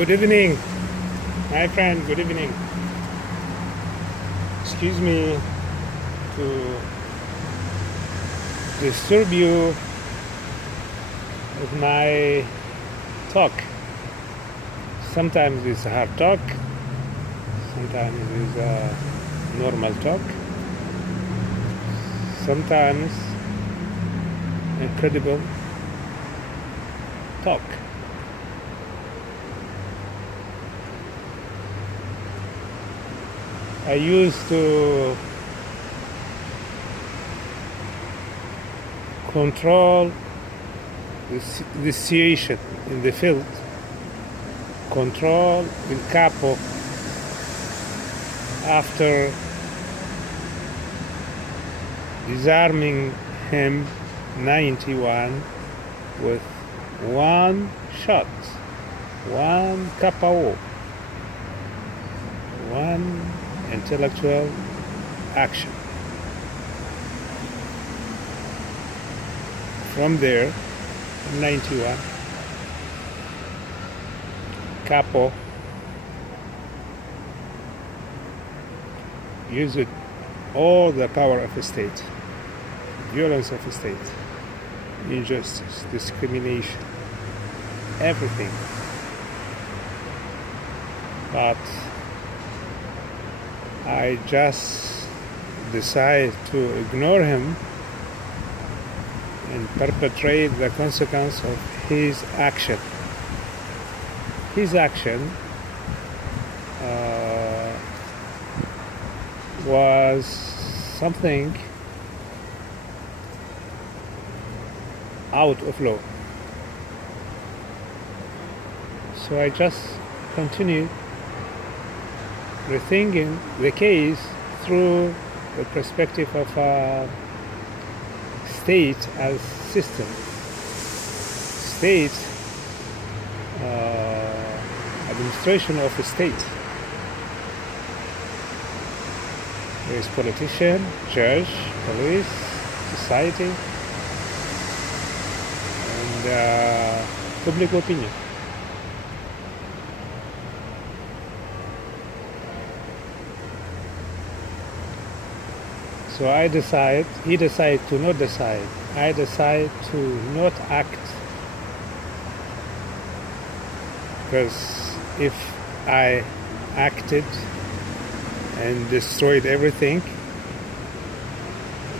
Good evening, my friend. Good evening. Excuse me to disturb you with my talk. Sometimes it's a hard talk, sometimes it's a normal talk, sometimes incredible talk. I used to control the situation in the field, control El Capo after disarming him 91 with one shot, one KO, one intellectual action. From there, 91, Capo used all the power of the state, violence of the state, injustice, discrimination, everything. But I just decided to ignore him and perpetrate the consequence of his action. His action was something out of law. So I just continued rethinking the case through the perspective of a state as system. State, administration of a state. There is politician, judge, police, society, and public opinion. So he decided to not decide. I decide to not act. Because if I acted and destroyed everything,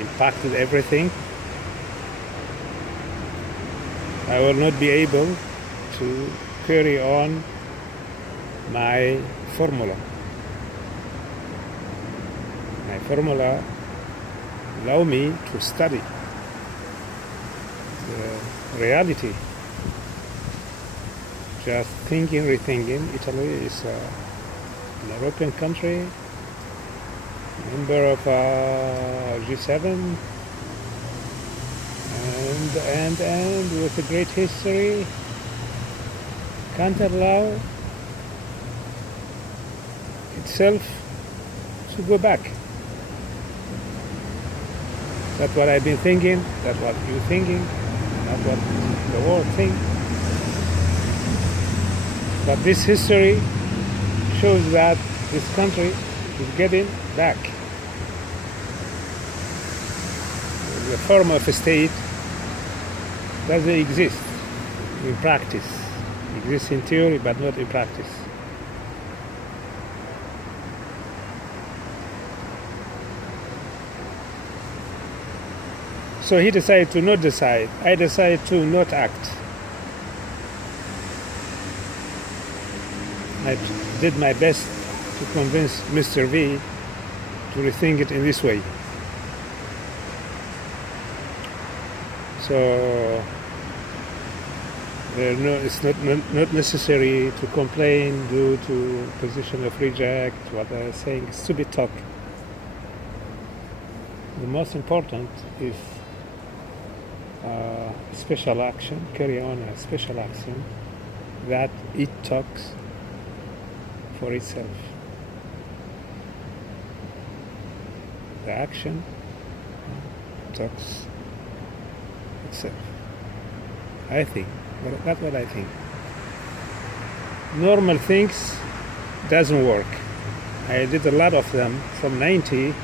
impacted everything, I will not be able to carry on my formula. My formula allow me to study the reality. Just thinking, rethinking. Italy is an European country, member of G7, and with a great history, can't allow itself to go back. That's what I've been thinking, that's what you're thinking, that's what the world thinks. But this history shows that this country is getting back. The form of a state doesn't exist in practice. It exists in theory, but not in practice. So he decided to not decide. I decided to not act. I did my best to convince Mr. V to rethink it in this way. So it's not necessary to complain due to position of reject, what I'm saying is stupid talk. The most important is special action, carry on a special action that it talks for itself. The action talks itself. I think. That's what I think. normal things doesn't work. I did a lot of them from 90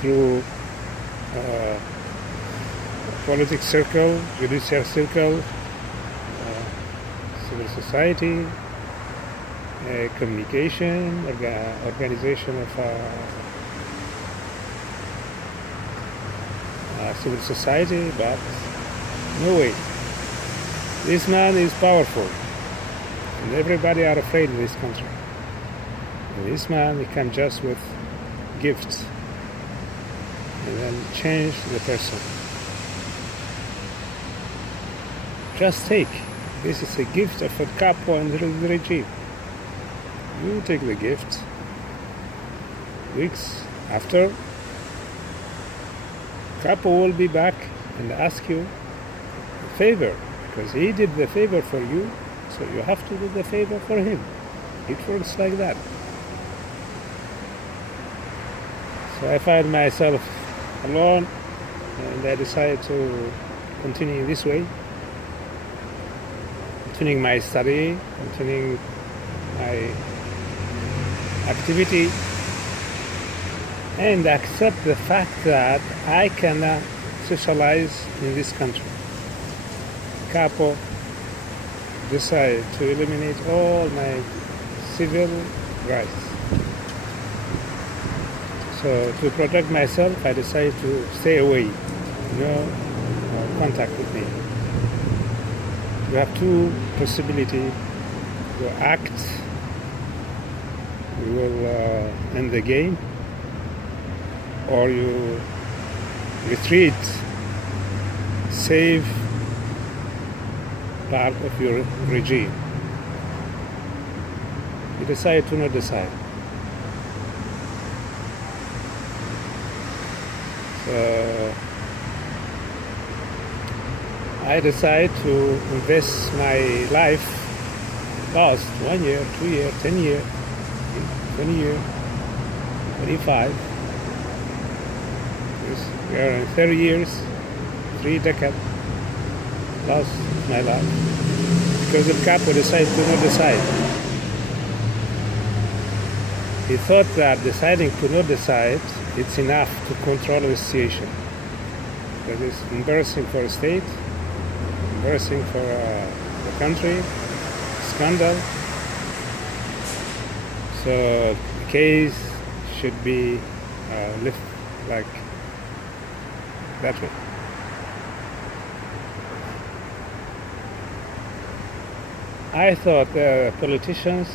through politics circle, judicial circle, civil society, communication, organization of civil society, but no way. This man is powerful, and everybody are afraid in this country. And this man, he comes just with gifts, and then change the person. Just take. This is a gift of a capo and the regime. You take the gift. Weeks after, capo will be back and ask you a favor, because he did the favor for you, so you have to do the favor for him. It works like that. So I find myself alone, and I decided to continue this way, continuing my study, continuing my activity, and accept the fact that I cannot socialize in this country. Capo decided to eliminate all my civil rights. So to protect myself, I decided to stay away, no contact with me. You have two possibilities: you act, you will end the game, or you retreat, save part of your regime. You decide to not decide. So I decide to invest my life, last 1 year, 2 years, 10 years, 20 years, 25. We are in 30 years, 3 decades, lost my life, because the capo decided to not decide. He thought that deciding to not decide, it's enough to control the situation. That is embarrassing for a state, embarrassing for the country, scandal. So the case should be left like that way. I thought politicians,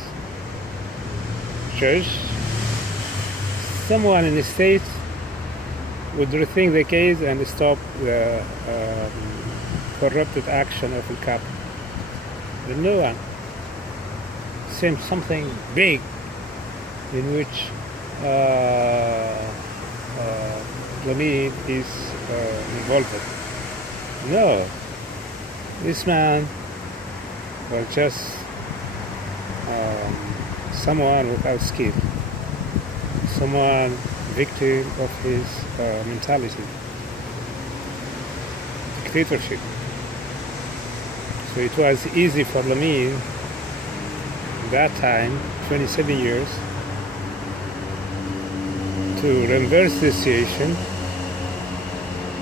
judge, someone in the state would rethink the case and stop the corrupted action of the capo. But no one. Seems something big in which Lemin is involved. No, this man was just someone without skill, someone victim of his mentality, dictatorship. So it was easy for Lemin that time, 27 years, to reverse the situation,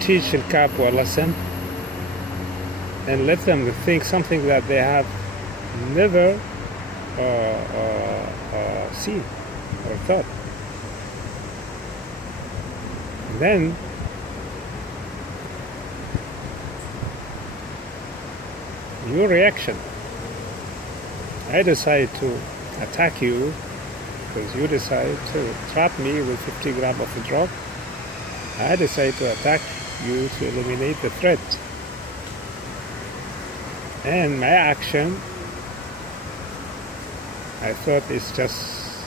teach El Capo a lesson, and let them think something that they have never seen or thought. And then your reaction. I decided to attack you because you decided to trap me with 50 grams of drug. I decided to attack you to eliminate the threat. And my action, I thought it's just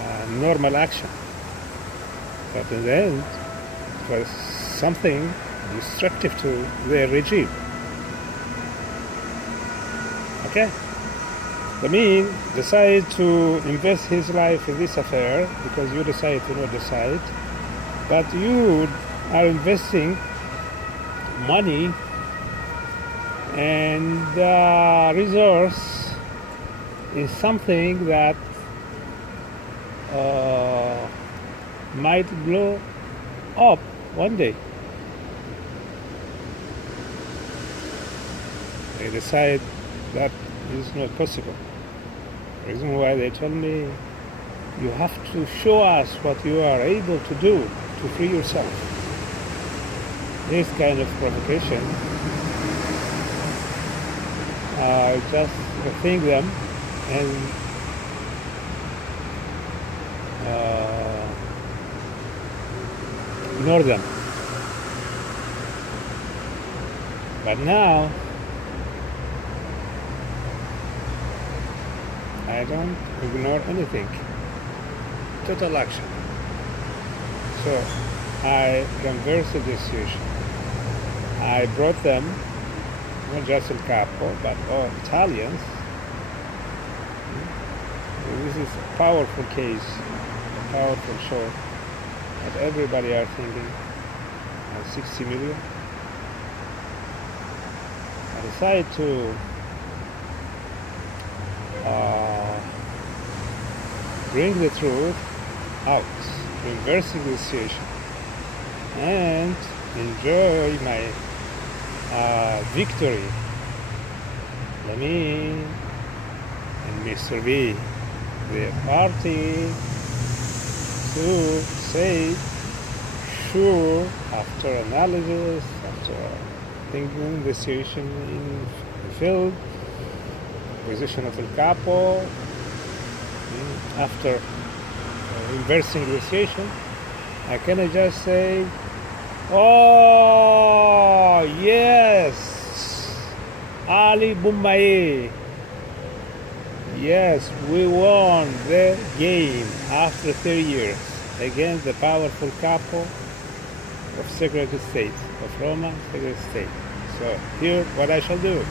a normal action. But in the end, it was something destructive to the regime. Okay? Lemin decided to invest his life in this affair because you decided to not decide. But you are investing money and resource is something that might blow up one day. They decide that is not possible. The reason why they told me, you have to show us what you are able to do to free yourself. This kind of provocation, I just think them and ignore them. But now, I don't ignore anything. Total action. So I reversed the situation. I brought them, not just El Capo, but all Italians. This is a powerful case, a powerful show. But everybody are thinking 60 million. I decided to bring the truth out, reversing the situation, and enjoy my victory. Lemin and Mister V, the party to say, sure, after analysis, after thinking the situation in the field, position of El Capo, after reversing the situation, I cannot just say, oh yes, Ali Boumbaye, yes, we won the game after 30 years against the powerful capo of Secretary of State, of Roma Secretary of State. So here what I shall do.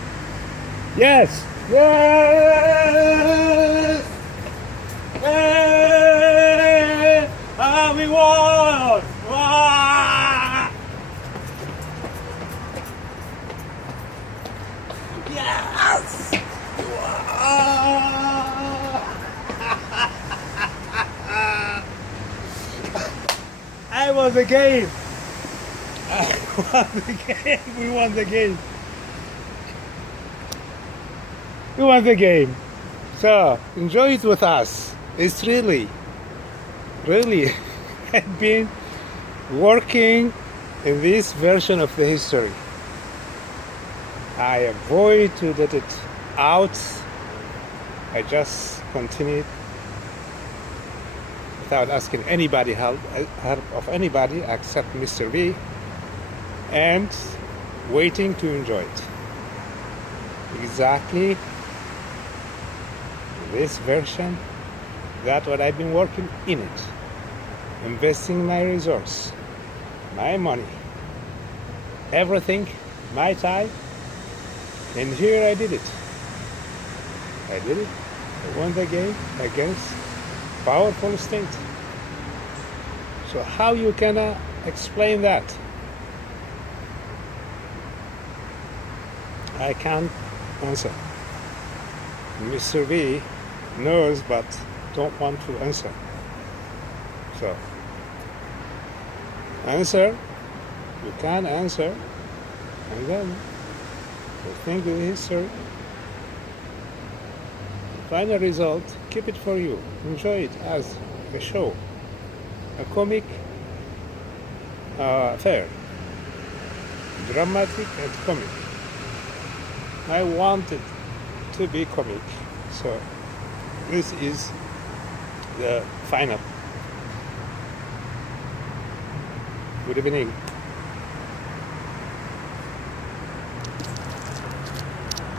Yes! Yes! Hey! Ah, we won! Ah! Yes! I won the game! I won the game! We won the game! We won the game! So, enjoy it with us. It's really I've been working in this version of the history. I avoid to let it out. I just continued without asking anybody help of anybody except Mr. V, and waiting to enjoy it. Exactly this version, that's what I've been working in it. Investing my resource, my money, everything, my time, and here I did it. I did it. I won the game against powerful state. So how you can explain that? I can't answer. Mr. V knows but don't want to answer. So answer, you can answer, and then you think of the history. Final result, keep it for you. Enjoy it as a show, a comic affair, dramatic and comic. I wanted to be comic, so this is the final. Good evening.